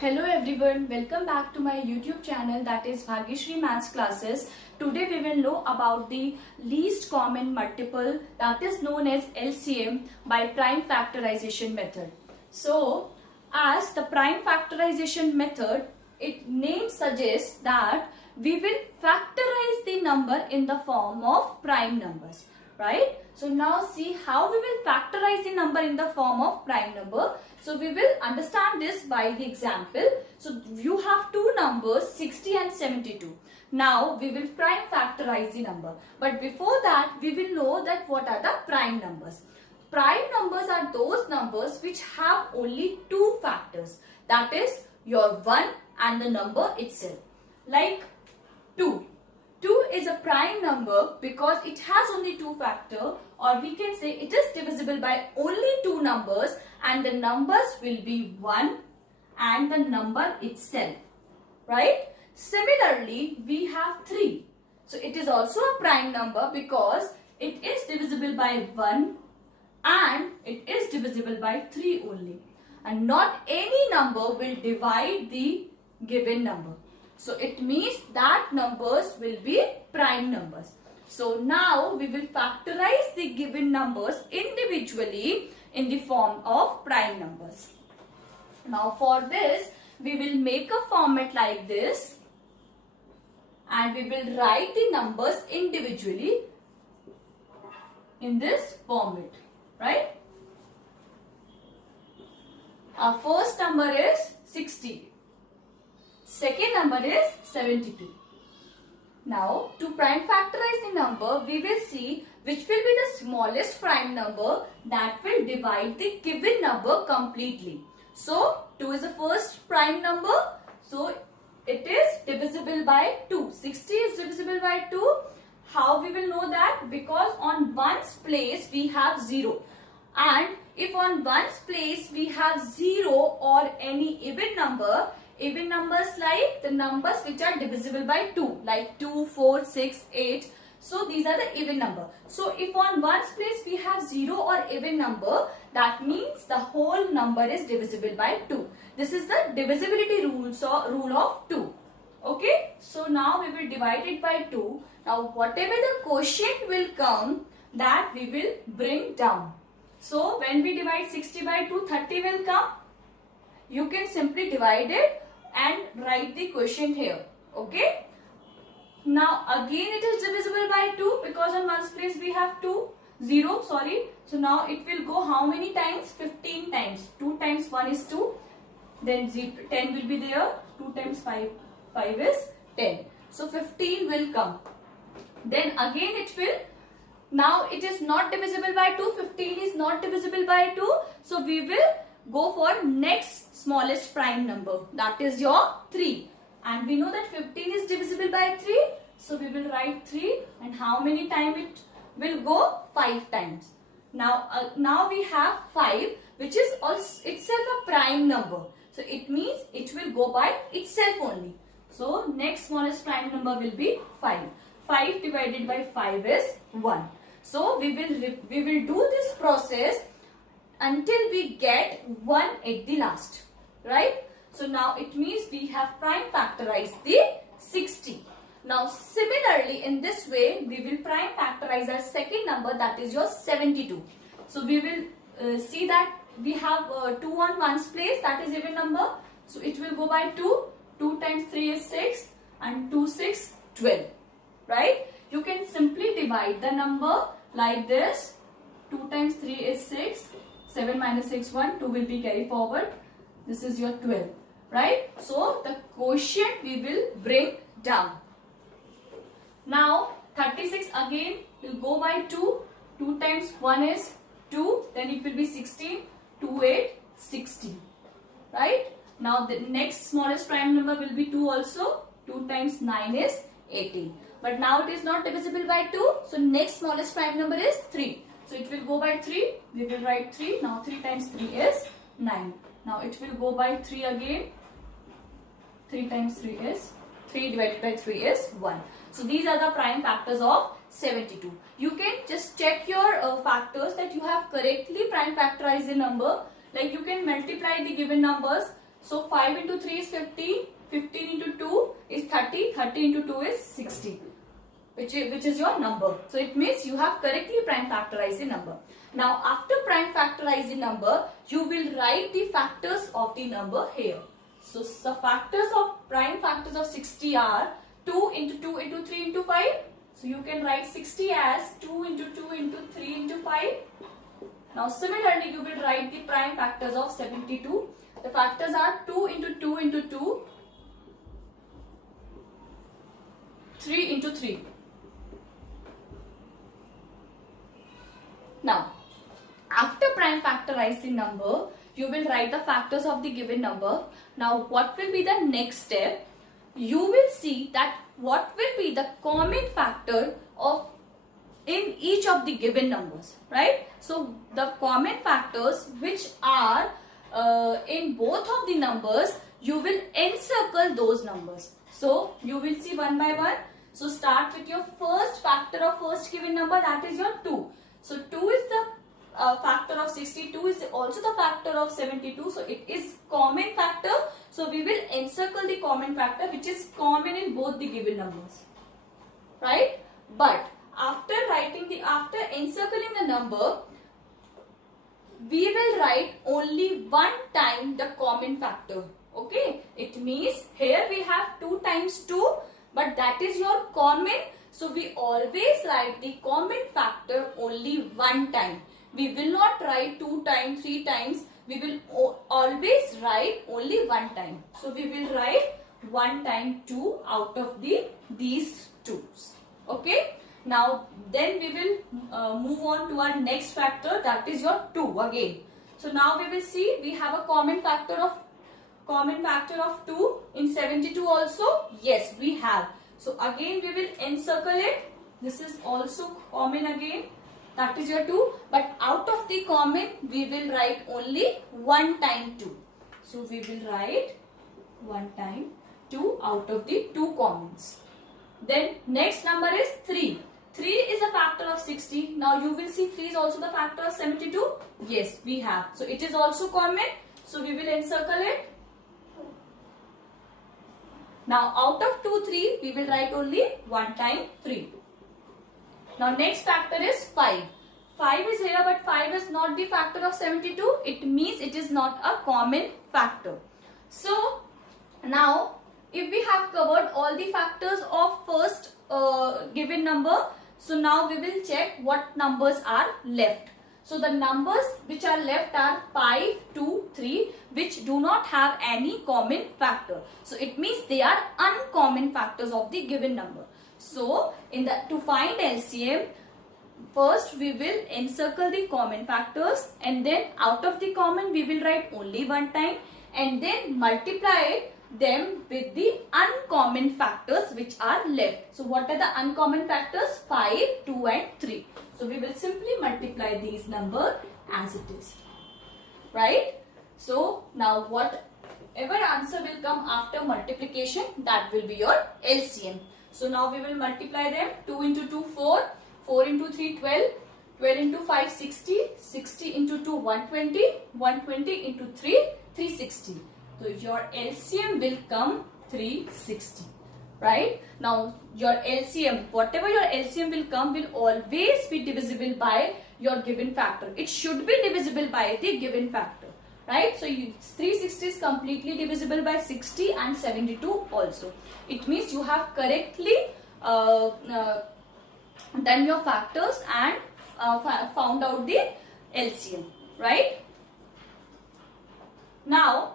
Hello everyone, welcome back to my YouTube channel, that is Bhagyashree Maths Classes. Today we will know about the least common multiple, that is known as LCM, by prime factorization method. So as the prime factorization method, its name suggests that we will factorize the number in the form of prime numbers, right? So now see how we will factorize the number in the form of prime number. So we will understand this by the example. So you have two numbers 60 and 72. Now we will prime factorize the number. But before that we will know that what are the prime numbers. Prime numbers are those numbers which have only two factors. That is your 1 and the number itself. Like 2. 2 is a prime number because it has only two factors, or we can say it is divisible by only two numbers and the numbers will be 1 and the number itself, right? Similarly, we have 3. So it is also a prime number because it is divisible by 1 and it is divisible by 3 only. And not any number will divide the given number. So it means that numbers will be prime numbers. So now we will factorize the given numbers individually in the form of prime numbers. Now for this we will make a format like this and we will write the numbers individually in this format, right? Our first number is 60. Second number is 72. Now, to prime factorize the number, we will see which will be the smallest prime number that will divide the given number completely. So, 2 is the first prime number. So, it is divisible by 2. 60 is divisible by 2. How we will know that? Because on ones place we have 0. And if on ones place we have 0 or any even numbers like the numbers which are divisible by 2, like 2, 4, 6, 8. So these are the even number. So if on ones place we have 0 or even number, that means the whole number is divisible by 2. This is the divisibility rule of 2. Okay. So now we will divide it by 2. Now whatever the quotient will come, that we will bring down. So when we divide 60 by 2, 30 will come. You can simply divide it and write the quotient here. Okay. Now again it is divisible by 2 because on ones place we have 0. So now it will go how many times? 15 times. 2 times 1 is 2. Then 10 will be there. 2 times 5 is 10. So 15 will come. Then again it will. Now it is not divisible by 2. 15 is not divisible by 2. So we will go for next smallest prime number, that is your 3, and we know that 15 is divisible by 3, so we will write 3, and how many times it will go? 5 times. Now we have 5, which is also itself a prime number, so it means it will go by itself only. So next smallest prime number will be 5. 5 divided by 5 is 1. So we will do this process until we get 1 at the last, right? So now it means we have prime factorized the 60. Now similarly in this way we will prime factorize our second number, that is your 72. So we will see that we have 2 on ones place, that is even number. So it will go by 2. 2 times 3 is 6 and 2 6 12, right? You can simply divide the number like this. 2 times 3 is 6. 7 minus 6, 1, 2 will be carried forward. This is your 12, right? So the quotient we will bring down. Now 36 again will go by 2. 2 times 1 is 2. Then it will be 16. 2, 8, 16, right? Now the next smallest prime number will be 2 also. 2 times 9 is 18. But now it is not divisible by 2. So next smallest prime number is 3. So it will go by 3. We will write 3. Now 3 times 3 is 9. Now it will go by 3 again. 3 times 3 is 3 divided by 3 is 1. So these are the prime factors of 72. You can just check your factors that you have correctly prime factorized the number. Like you can multiply the given numbers So 5 into 3 is 15. 15 into 2 is 30. 30 into 2 is 60. Which is your number. So it means you have correctly prime factorized the number. Now after prime factorizing number, you will write the factors of the number here. So the prime factors of 60 are 2 into 2 into 3 into 5. So you can write 60 as 2 into 2 into 3 into 5. Now similarly you will write the prime factors of 72. The factors are 2 into 2 into 2, 3 into 3. Now, after prime factorizing number, you will write the factors of the given number. Now, what will be the next step? You will see that what will be the common factor of in each of the given numbers, right? So, the common factors which are in both of the numbers, you will encircle those numbers. So, you will see one by one. So, start with your first factor of first given number, that is your 2. So 2 is the factor of 62, is also the factor of 72. So it is common factor. So we will encircle the common factor which is common in both the given numbers. Right? But after encircling the number, we will write only one time the common factor. Okay? It means here we have 2 times 2, but that is your common. So we always write the common factor only one time. We will not write 2 times, 3 times. We will always write only one time. So we will write 1 time 2 out of these 2's. Okay. Now then we will move on to our next factor, that is your 2 again. So now we will see we have a common factor of 2 in 72 also. Yes, we have. So again we will encircle it. This is also common again. That is your 2. But out of the common we will write only 1 time 2. So we will write 1 time 2 out of the 2 commons. Then next number is 3. 3 is a factor of 60. Now you will see 3 is also the factor of 72. Yes, we have. So it is also common. So we will encircle it. Now out of 2, 3, we will write only 1 time 3. Now next factor is 5. 5 is here, but 5 is not the factor of 72. It means it is not a common factor. So now if we have covered all the factors of first given number, so now we will check what numbers are left. So the numbers which are left are 5, 2, 3, which do not have any common factor. So it means they are uncommon factors of the given number. So to find LCM, first we will encircle the common factors, and then out of the common we will write only 1 time, and then multiply them with the uncommon factors which are left. So what are the uncommon factors? 5, 2 and 3. So we will simply multiply these numbers as it is. Right? So now whatever answer will come after multiplication, that will be your LCM. So now we will multiply them. 2 into 2, 4. 4 into 3, 12. 12 into 5, 60. 60 into 2, 120. 120 into 3, 360. So your LCM will come 360. Right? Now your LCM, whatever your LCM will come, will always be divisible by your given factor. It should be divisible by the given factor. Right? So 360 is completely divisible by 60 and 72 also. It means you have correctly done your factors and found out the LCM. Right? Now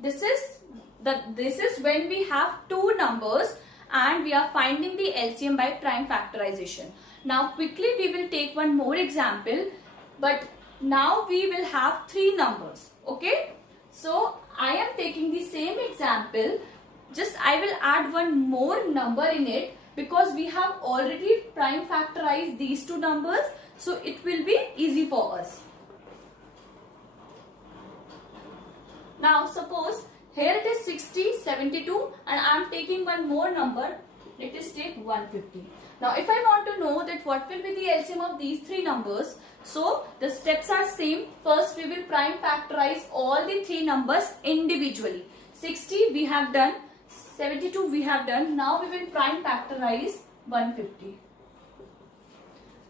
this is when we have two numbers and we are finding the LCM by prime factorization. Now quickly we will take one more example, but now we will have 3 numbers. Okay, so I am taking the same example, just I will add one more number in it because we have already prime factorized these 2 numbers, so it will be easy for us. Now suppose here it is 60, 72 and I am taking one more number, Let us take 150. Now if I want to know that what will be the LCM of these three numbers, so the steps are same. First we will prime factorize all the three numbers individually. 60 we have done, 72 we have done. Now we will prime factorize 150.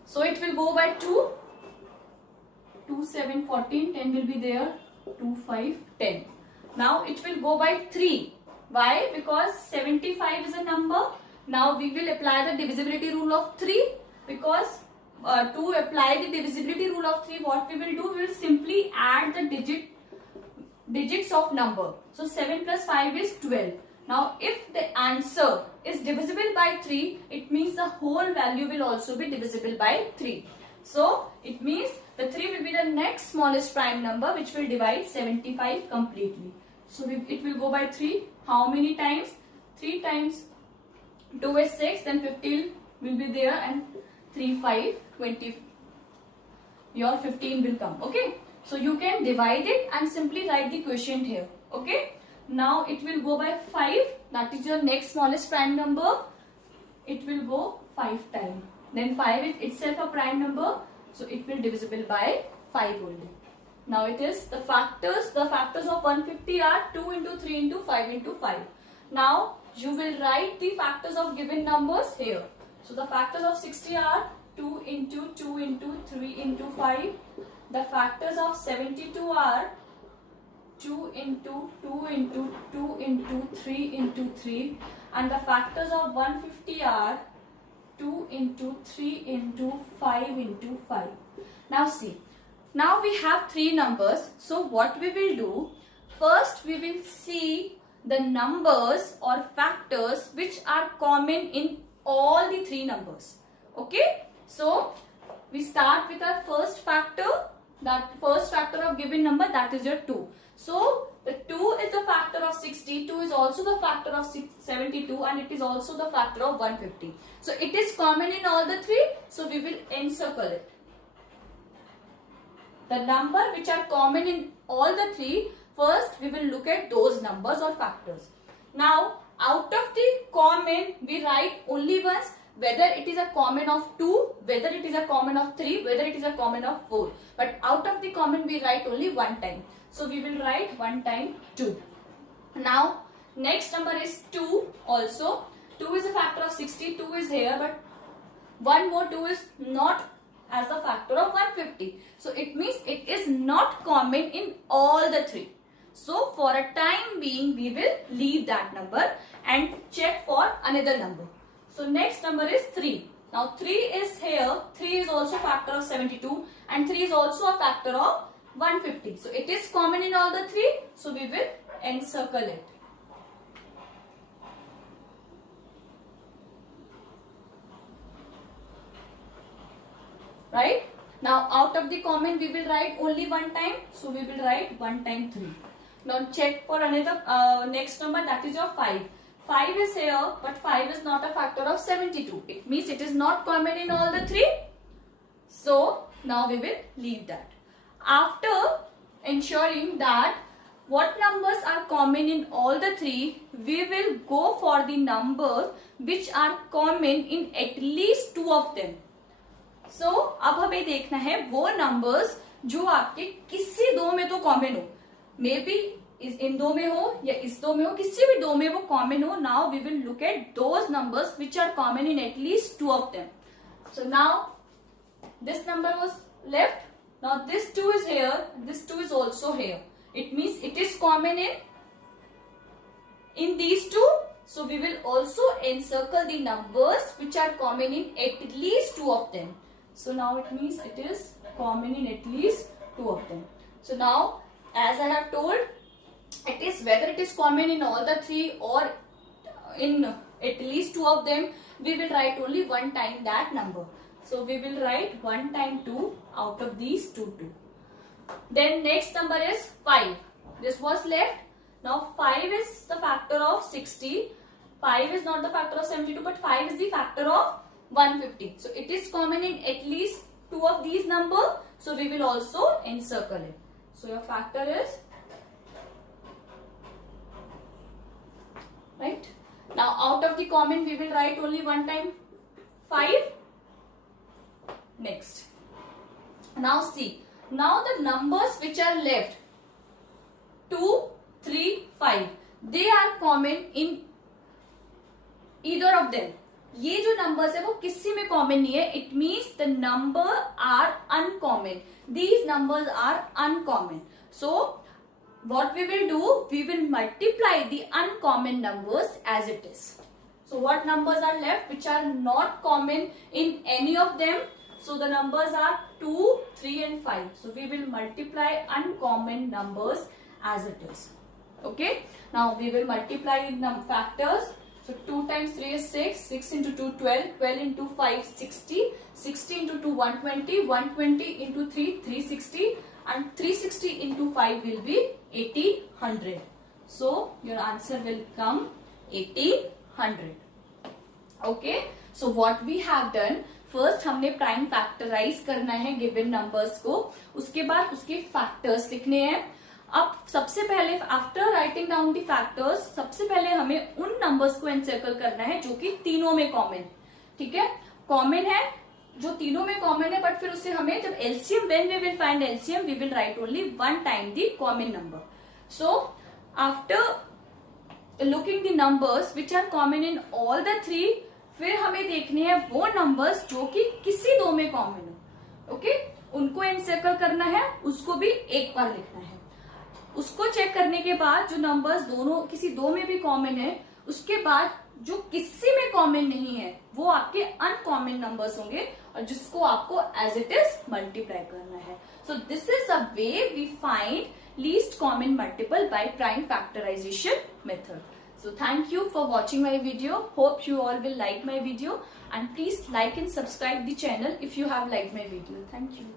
So it will go by 2, 2, 7, 14, 10 will be there, 2, 5, 10. Now it will go by 3. Why? Because 75 is a number. Now we will apply the divisibility rule of 3, because to apply the divisibility rule of 3, what we will do, we will simply add the digits of number. So 7 plus 5 is 12. Now if the answer is divisible by 3, it means the whole value will also be divisible by 3. So it means the 3 will be the next smallest prime number which will divide 75 completely. So it will go by 3. How many times? 3 times 2 is 6, then 15 will be there, and 3, 5, 20. Your 15 will come. Okay. So you can divide it and simply write the quotient here. Okay. Now it will go by 5. That is your next smallest prime number. It will go 5 times. Then 5 is itself a prime number. So it will divisible by 5 only. Now it is the factors. The factors of 150 are 2 into 3 into 5 into 5. Now you will write the factors of given numbers here. So the factors of 60 are 2 into 2 into 3 into 5. The factors of 72 are 2 into 2 into 2 into 3 into 3. And the factors of 150 are 2 into 3 into 5 into 5. Now see. Now we have three numbers. So what we will do? First we will see the numbers or factors which are common in all the three numbers. Okay. So we start with our first factor. That first factor of given number, that is your 2. So the 2 is the factor of 60. 2 is also the factor of 72, and it is also the factor of 150. So it is common in all the three. So we will encircle it. The number which are common in all the three, first we will look at those numbers or factors. Now out of the common we write only once, whether it is a common of 2, whether it is a common of 3, whether it is a common of 4. But out of the common we write only one time. So we will write 1 time 2. Now next number is 2 also. 2 is a factor of 60, 2 is here, but one more 2 is not as a factor of 150. So it means it is not common in all the three. So for a time being we will leave that number and check for another number. So next number is 3. Now 3 is here. 3 is also factor of 72 and 3 is also a factor of 150. So it is common in all the three. So we will encircle it. Right? Now out of the common we will write only one time. So we will write 1 time 3. Now check for another next number, that is your 5. 5 is here, but 5 is not a factor of 72. It means it is not common in all the three. So now we will leave that. After ensuring that what numbers are common in all the three, we will go for the numbers which are common in at least 2 of them. So अब हमें देखना है वो numbers जो आपके किसी दो में तो common हो, मे बी इन दो में हो या इस दो में हो, किसी भी दो में वो common हो. Now we will look at those numbers which are common in at least 2 of them. So now this number was left. Now this 2 is here, this 2 is also here. It means it is common in these two. So we will also encircle the numbers which are common in at least 2 of them. So now it means it is common in at least 2 of them. So now as I have told, it is whether it is common in all the three or in at least 2 of them, we will write only one time that number. So we will write 1 time 2 out of these 2. Then next number is 5. This was left. Now 5 is the factor of 60. 5 is not the factor of 72, but 5 is the factor of 150. So it is common in at least 2 of these numbers. So we will also encircle it. So your factor is right. Now out of the common we will write only one time 5. Next. Now see. Now the numbers which are left 2, 3, 5. They are common in either of them. ये जो numbers है वो किसी में common नहीं है. It means the number are uncommon. These numbers are uncommon. So what we will do? We will multiply the uncommon numbers as it is. So what numbers are left which are not common in any of them? So the numbers are 2, 3 and 5. So we will multiply uncommon numbers as it is. Okay. Now we will multiply the factors. So 2 times 3 is 6. 6 into 2 12. 12 into 5 60. 60 into 2 120. 120 into 3 360. And 360 into 5 will be 1800. So your answer will come 1800. Okay. So what we have done. First हमने prime factorise करना है given numbers को, उसके बाद उसके factors लिखने हैं. अब सबसे पहले after writing down the factors सबसे पहले हमें उन नंबर्स को एनसर्कल करना है जो कि तीनों में कॉमन, ठीक है, कॉमन है जो तीनों में कॉमन है. बट फिर उससे हमें जब LCM when we will find LCM we will write only one time the common number. So after looking the numbers which are common in all the three, फिर हमें देखने हैं वो नंबर्स जो कि किसी दो में कॉमन हो. ओके, उनको एनसर्कल करना है, उसको भी एक बार लिखना है. उसको चेक करने के बाद जो नंबर्स दोनों किसी दो में भी कॉमन है, उसके बाद जो किसी में कॉमन नहीं है वो आपके अनकॉमन नंबर्स होंगे और जिसको आपको एज इट इज मल्टीप्लाई करना है. So this is a way we find least common multiple by prime factorization method. So thank you for watching my video. Hope you all will like my video and please like and subscribe the channel if you have liked my video. Thank you.